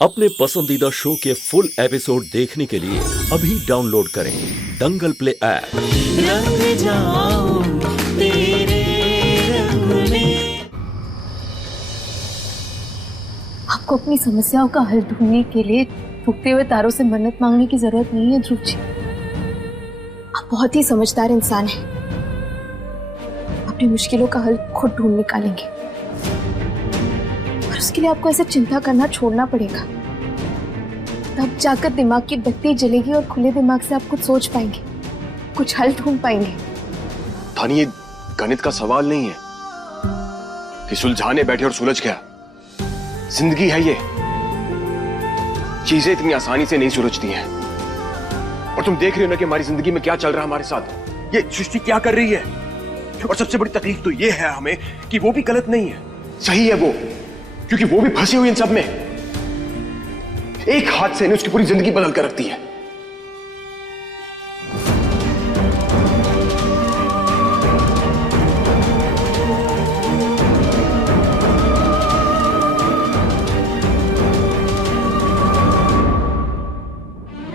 अपने पसंदीदा शो के फुल एपिसोड देखने के लिए अभी डाउनलोड करें दंगल प्ले ऐप। रंग जाऊं तेरे रंग में। आपको अपनी समस्याओं का हल ढूंढने के लिए टूटते हुए तारों से मन्नत मांगने की जरूरत नहीं है ध्रुव जी। आप बहुत ही समझदार इंसान हैं। अपनी मुश्किलों का हल खुद ढूंढ निकालेंगे और उसके लिए आपको ऐसे चिंता करना छोड़ना पड़ेगा। तब जाकर दिमाग की बत्ती जलेगी और खुले दिमाग से आप कुछ सोच पाएंगे, कुछ हल ढूंढ पाएंगे। थानी, ये गणित का सवाल नहीं है कि सुलझाने बैठे और सुलझ गया। जिंदगी है ये, चीजें इतनी आसानी से नहीं सुलझती हैं। और तुम देख रहे हो ना कि हमारी जिंदगी में क्या चल रहा है हमारे साथ। ये सृष्टि क्या कर रही है। और सबसे बड़ी तकलीफ तो ये है हमें कि वो भी गलत नहीं है, सही है वो, क्योंकि वो भी फंसी हुई इन सब में। एक हाथ से उसकी पूरी जिंदगी बदल कर रखती है।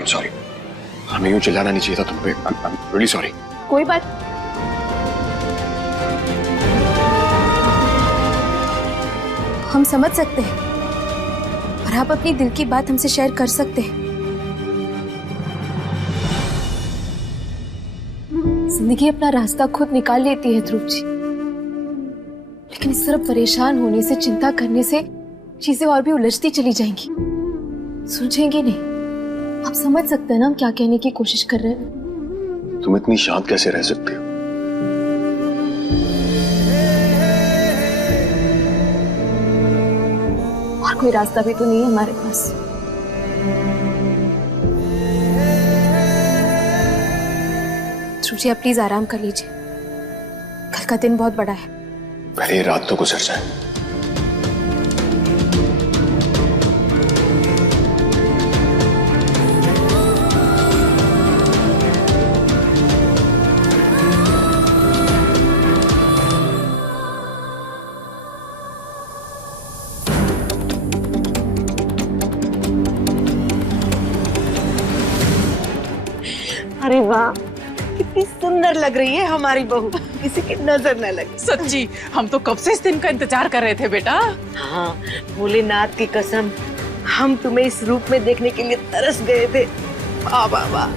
सॉरी, हमें यूं चिल्लाना नहीं चाहिए था तुम पे। I'm really sorry। कोई बात हम समझ सकते हैं और आप अपनी दिल की बात हमसे शेयर कर सकते हैं। जिंदगी अपना रास्ता खुद निकाल लेती है ध्रुव जी, लेकिन इस तरह परेशान होने से, चिंता करने से चीजें और भी उलझती चली जाएंगी, सुलझेंगी नहीं। आप समझ सकते हैं ना हम क्या कहने की कोशिश कर रहे हैं। तुम इतनी शांत कैसे रह सकते हो? और कोई रास्ता भी तो नहीं है हमारे पास। ध्रुव जी, आप प्लीज आराम कर लीजिए, कल का दिन बहुत बड़ा है। पहले रात तो गुजर जाए। अरे वाह, कितनी सुंदर लग रही है हमारी बहू, किसी की नजर न लगे। सच्ची हम तो कब से इस दिन का इंतजार कर रहे थे बेटा। हाँ, भोलेनाथ की कसम, हम तुम्हें इस रूप में देखने के लिए तरस गए थे। वाह वाह वाह।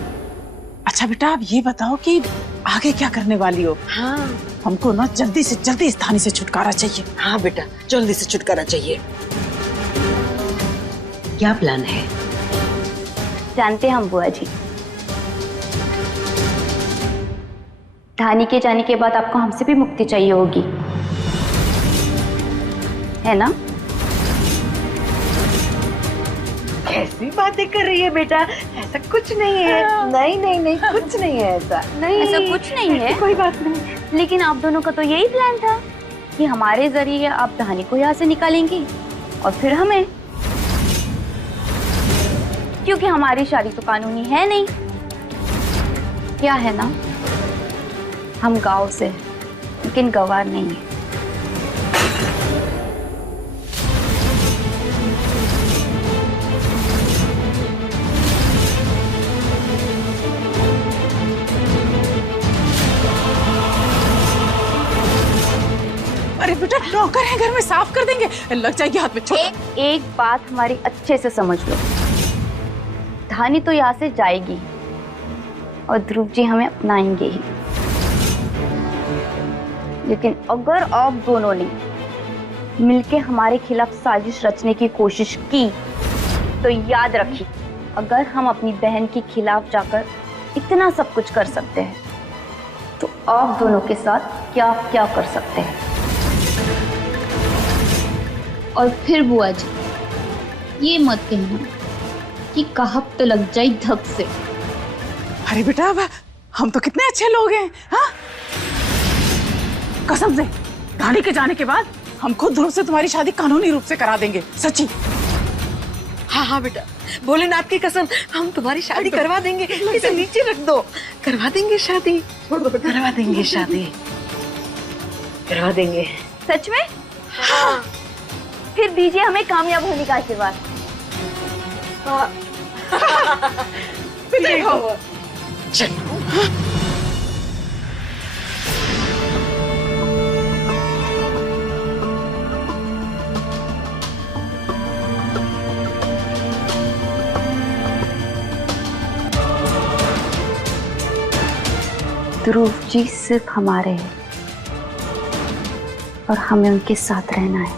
अच्छा बेटा, अब ये बताओ कि आगे क्या करने वाली हो। हाँ हमको ना जल्दी से जल्दी इस थाने से छुटकारा चाहिए। हाँ बेटा, जल्दी से छुटकारा चाहिए। क्या प्लान है? जानते हैं हम बुआ जी, धानी के जाने के बाद आपको हमसे भी मुक्ति चाहिए होगी, है ना? कैसी बातें कर रही है बेटा, ऐसा कुछ नहीं है। नहीं नहीं नहीं, कुछ नहीं है ऐसा। नहीं, ऐसा कुछ नहीं है। कोई बात नहीं। लेकिन आप दोनों का तो यही प्लान था कि हमारे जरिए आप धानी को यहाँ से निकालेंगी और फिर हमें, क्योंकि हमारी शादी तो कानूनी है नहीं, क्या है ना? हम गांव से हैं, लेकिन गवार नहीं है। अरे बेटा, नौकर है घर में, साफ कर देंगे, लग जाएगी हाथ में। एक बात हमारी अच्छे से समझ लो, धानी तो यहाँ से जाएगी और ध्रुव जी हमें अपनाएंगे ही, लेकिन अगर आप दोनों ने मिलके हमारे खिलाफ साजिश रचने की कोशिश की तो याद रखिए, अगर हम अपनी बहन के खिलाफ जाकर इतना सब कुछ कर सकते हैं तो आप दोनों के साथ क्या क्या कर सकते हैं। और फिर बुआ जी, ये मत कहना कि कहब तो लग जाए धक से। अरे बेटा, अब हम तो कितने अच्छे लोग हैं। हाँ, कसम से धानी के जाने के बाद हम खुद ध्रुव से तुम्हारी शादी कानूनी रूप से करा देंगे। सच्ची। हाँ हाँ बेटा, भोलेनाथ की कसम, हम तुम्हारी शादी करवा देंगे। इसे नीचे रख दो, करवा देंगे शादी, करवा देंगे शादी, करवा देंगे। सच में? हाँ। फिर दीजिए हमें कामयाब होने का आशीर्वाद। विदाई हो। ध्रुव जी सिर्फ हमारे हैं और हमें उनके साथ रहना है।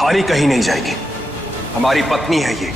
धानी कहीं नहीं जाएगी, हमारी पत्नी है ये।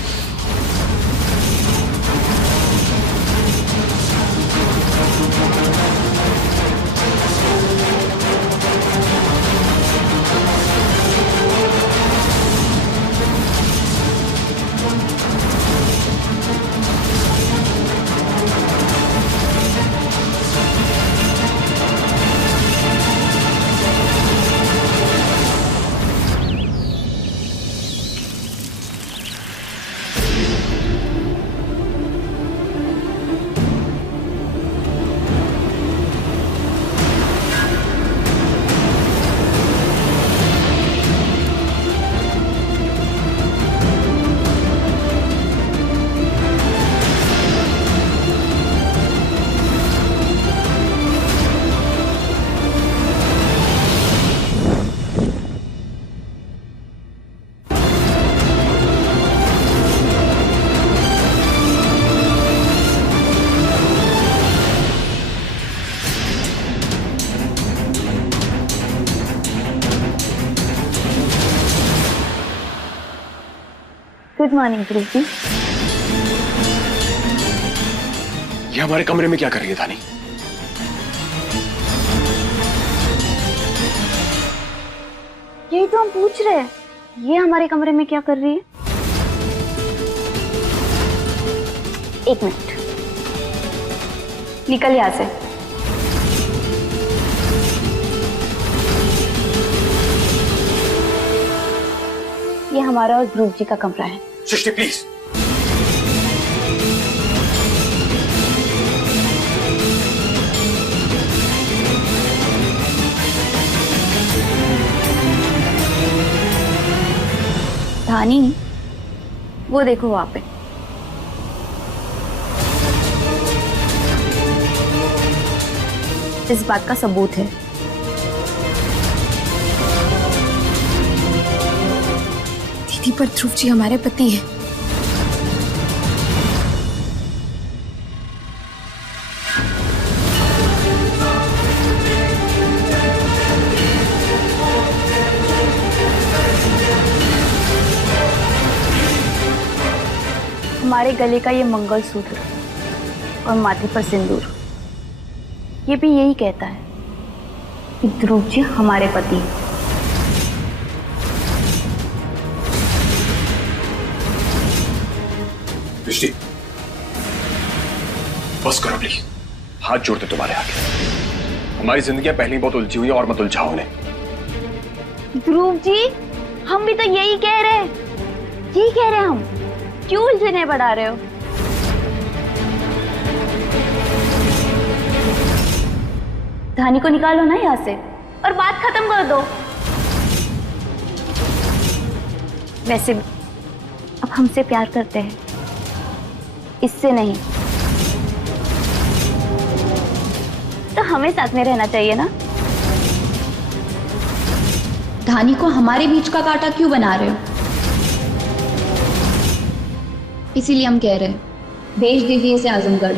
Good morning Dhruv ji. ये हमारे कमरे में क्या कर रही है धानी? यही तो हम पूछ रहे हैं, ये हमारे कमरे में क्या कर रही है? एक मिनट, निकल यहां से। ये हमारा और ध्रुव जी का कमरा है। सृष्टि प्लीज। धानी, वो देखो वहां पे। इस बात का सबूत है। दीदी, पर ध्रुव जी हमारे पति हैं। हमारे गले का ये मंगलसूत्र और माथे पर सिंदूर, ये भी यही कहता है कि ध्रुव जी हमारे पति हैं। सृष्टि, बस करो प्लीज, हाथ जोड़ते तुम्हारे आगे। हमारी जिंदगियां पहले ही बहुत उलझी हुई है और मत उलझाओ उन्हें। ध्रुव जी, हम भी तो यही कह रहे हैं, यही कह रहे हैं हम। क्यों उलझने बढ़ा रहे हो? धानी को निकालो ना यहाँ से और बात खत्म कर दो। वैसे भी अब हमसे प्यार करते हैं, इससे नहीं तो हमें साथ में रहना चाहिए ना। धानी को हमारे बीच का कांटा क्यों बना रहे हो? इसीलिए हम कह रहे हैं, भेज दीजिए इसे आजमगढ़।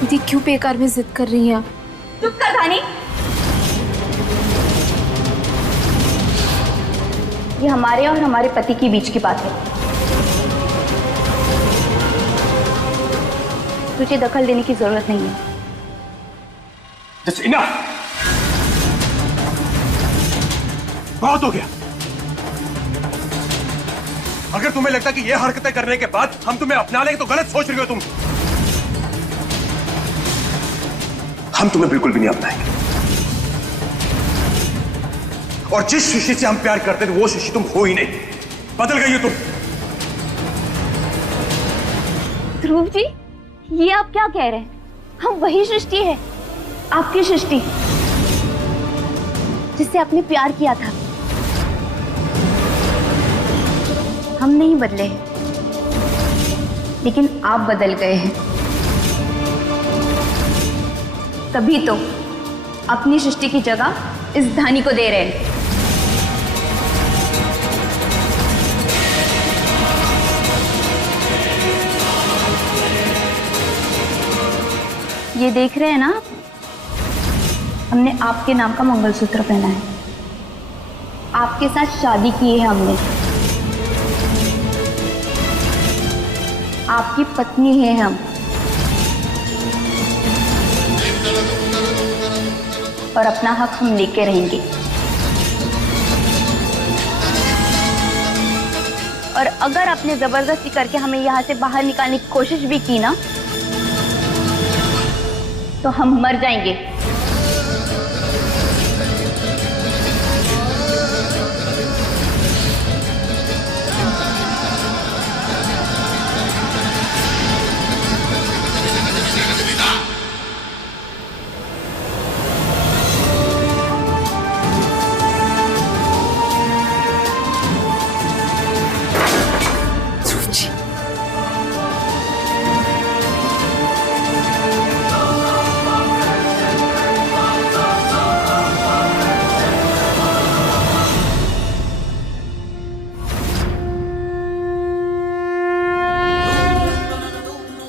दीदी, क्यों बेकार में जिद कर रही हैं आप? चुप कर धानी। ये हमारे और हमारे पति के बीच की बात है। तुझे दखल देने की जरूरत नहीं है। That's enough! बहुत हो गया। अगर तुम्हें लगता कि ये हरकतें करने के बाद हम तुम्हें अपना लेंगे तो गलत सोच रही हो तुम। हम तुम्हें बिल्कुल भी नहीं अपनाएंगे। और जिस शिशी से हम प्यार करते थे वो शिशी तुम हो ही नहीं, बदल गई हो तुम। ध्रुव जी, ये आप क्या कह रहे हैं? हम वही सृष्टि है, आपकी सृष्टि, जिससे आपने प्यार किया था। हम नहीं बदले हैं, लेकिन आप बदल गए हैं। तभी तो अपनी सृष्टि की जगह इस धानी को दे रहे हैं। ये देख रहे हैं ना, हमने आपके नाम का मंगलसूत्र पहना है। आपके साथ शादी की है हमने। आपकी पत्नी है हम। और अपना हक हम लेके रहेंगे। और अगर आपने जबरदस्ती करके हमें यहाँ से बाहर निकालने की कोशिश भी की ना, तो हम मर जाएंगे।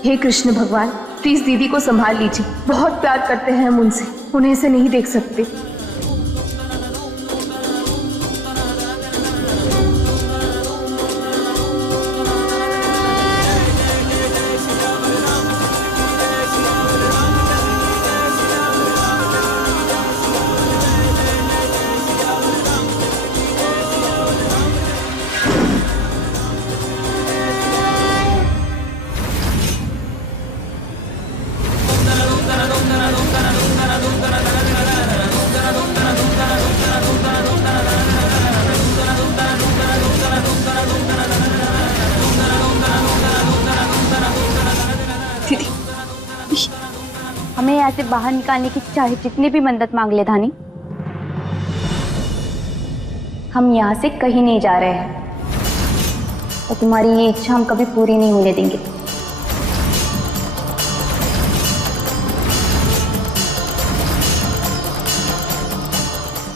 हे कृष्ण भगवान, प्लीज दीदी को संभाल लीजिए। बहुत प्यार करते हैं हम उनसे, उन्हें ऐसे नहीं देख सकते। हमें यहाँ से बाहर निकालने की चाहे जितनी भी मदद मांग ले धानी, हम यहाँ से कहीं नहीं जा रहे हैं। और तुम्हारी ये इच्छा हम कभी पूरी नहीं होने देंगे।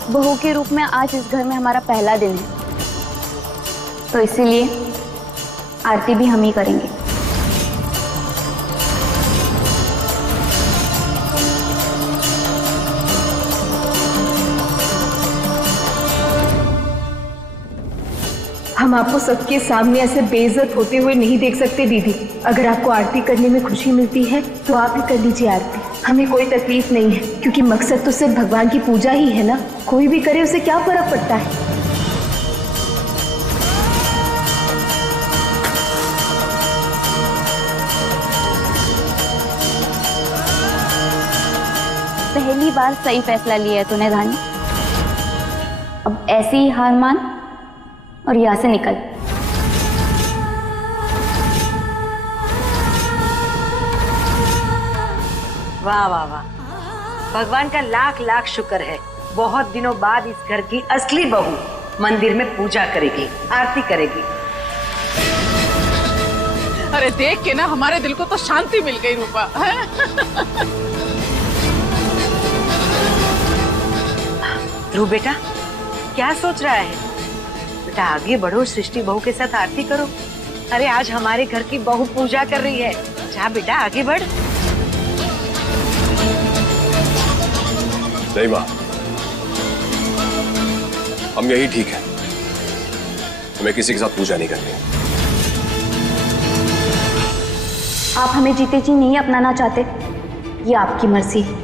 बहू के रूप में आज इस घर में हमारा पहला दिन है, तो इसीलिए आरती भी हम ही करेंगे। हम आपको सबके सामने ऐसे बेइज्जत होते हुए नहीं देख सकते दीदी। अगर आपको आरती करने में खुशी मिलती है तो आप ही कर लीजिए आरती। हमें कोई तकलीफ नहीं है, क्योंकि मकसद तो सिर्फ भगवान की पूजा ही है ना। कोई भी करे उसे क्या फर्क पड़ता है। पहली बार सही फैसला लिया है तूने धानी। अब ऐसे ही हार मान और यहाँ से निकल। वाह वाह वाह, भगवान का लाख लाख शुक्र है। बहुत दिनों बाद इस घर की असली बहू मंदिर में पूजा करेगी, आरती करेगी। अरे देख के ना हमारे दिल को तो शांति मिल गई रूपा। ध्रुव बेटा, क्या सोच रहा है? बेटा आगे बढ़ो, सृष्टि बहू के साथ आरती करो। अरे आज हमारे घर की बहू पूजा कर रही है। जा बेटा आगे बढ़। नहीं माँ, हम यही ठीक है। हमें किसी के साथ पूजा नहीं करनी। आप हमें जीते जी नहीं अपनाना चाहते, ये आपकी मर्जी है,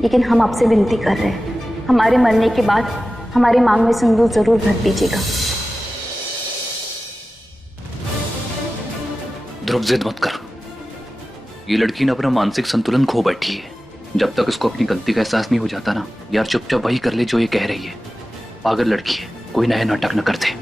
लेकिन हम आपसे विनती कर रहे हैं, हमारे मरने के बाद हमारे मांग में सिंदूर जरूर भर दीजिएगा। ध्रुव, जिद मत कर। ये लड़की ना अपना मानसिक संतुलन खो बैठी है। जब तक इसको अपनी गलती का एहसास नहीं हो जाता ना, यार चुपचाप वही कर ले जो ये कह रही है। पागल लड़की है, कोई नया नाटक न कर दे।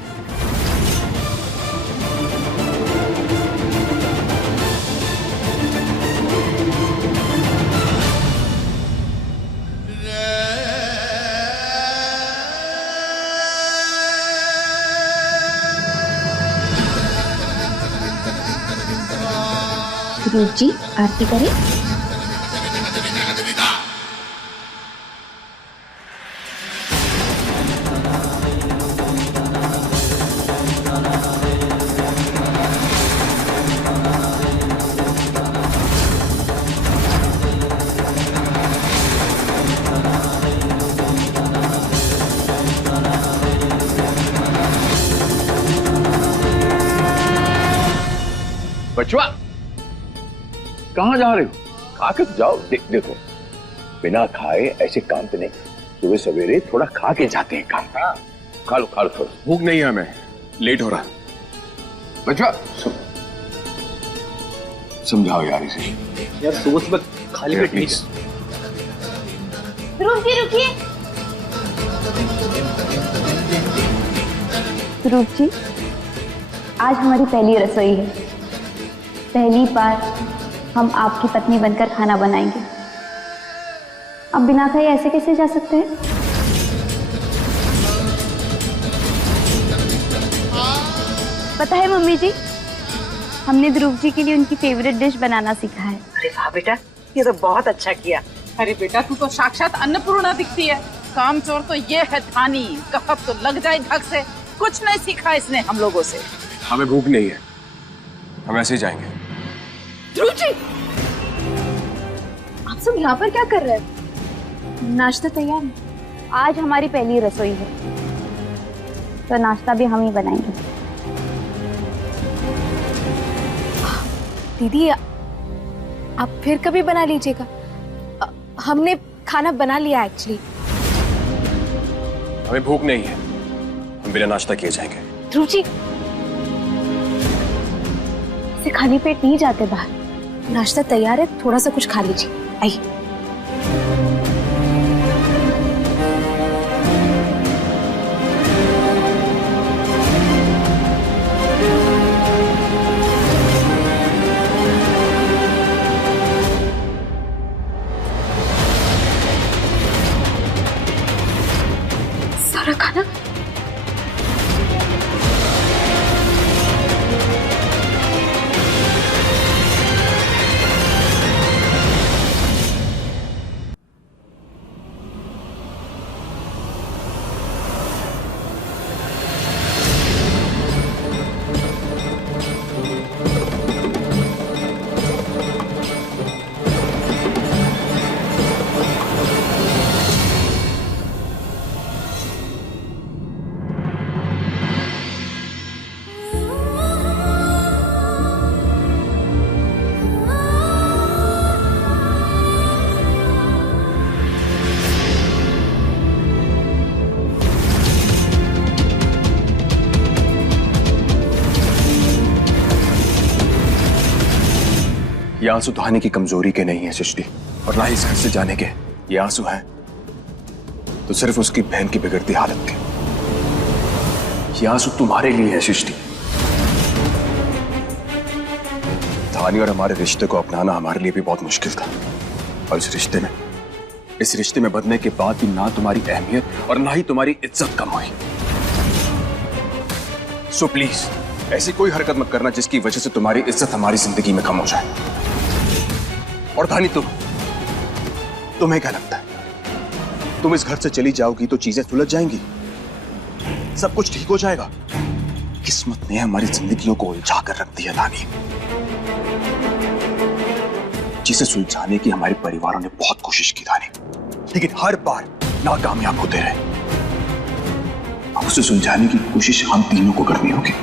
ध्रुव जी, आरती करें। बचवा, कहाँ जा रहे हो? खा के तो जाओ। देखो, बिना खाए ऐसे काम तो नहीं। सुबह सवेरे थोड़ा खा के जाते हैं काम। खा लो थोड़ा। भूख नहीं है हमें, लेट हो रहा। बचवा, समझाओ यार इसे। यार सुबह सुबह खाली पेट नहीं। रुकिए। ध्रुव जी, आज हमारी पहली रसोई है। पहली बार हम आपकी पत्नी बनकर खाना बनाएंगे। अब बिना खाए ऐसे कैसे जा सकते हैं? पता है मम्मी जी, हमने ध्रुव जी के लिए उनकी फेवरेट डिश बनाना सीखा है। अरे वाह बेटा, ये तो बहुत अच्छा किया। अरे बेटा, तू तो साक्षात अन्नपूर्णा दिखती है। काम चोर तो ये है धानी, कहब तो लग जाए ढक से। कुछ नहीं सीखा इसने हम लोगों से। हमें भूख नहीं है, हम ऐसे ही जाएंगे। ध्रुव जी, आप सब यहाँ पर क्या कर रहे हैं? नाश्ता तैयार है। आज हमारी पहली रसोई है, तो नाश्ता भी हम ही बनाएंगे। दीदी, आप फिर कभी बना लीजिएगा। हमने खाना बना लिया एक्चुअली। हमें भूख नहीं है, हम बिना नाश्ता किए जाएंगे। ध्रुव जी, से खाली पेट नहीं जाते बाहर। नाश्ता तैयार है, थोड़ा सा कुछ खा लीजिए। आइए। सारा खाना ये आंसू धानी की कमजोरी के नहीं है सृष्टि, और ना ही इस घर से जाने के। ये आंसू हैं तो सिर्फ उसकी बहन की बिगड़ती हालत के। ये आंसू तुम्हारे लिए है सृष्टि। धानी और हमारे रिश्ते को अपनाना हमारे लिए भी बहुत मुश्किल था, और इस रिश्ते में बदलने के बाद भी ना तुम्हारी अहमियत और ना ही तुम्हारी इज्जत कम हुई। सो प्लीज ऐसी कोई हरकत मत करना जिसकी वजह से तुम्हारी इज्जत हमारी जिंदगी में कम हो जाए। और धानी, तुम्हें क्या लगता है, तुम इस घर से चली जाओगी तो चीजें सुलझ जाएंगी, सब कुछ ठीक हो जाएगा? किस्मत ने हमारी जिंदगियों को उलझा कर रख दिया धानी। जिसे सुलझाने की हमारे परिवारों ने बहुत कोशिश की धानी, लेकिन हर बार नाकामयाब होते रहे। अब उसे सुलझाने की कोशिश हम तीनों को करनी होगी।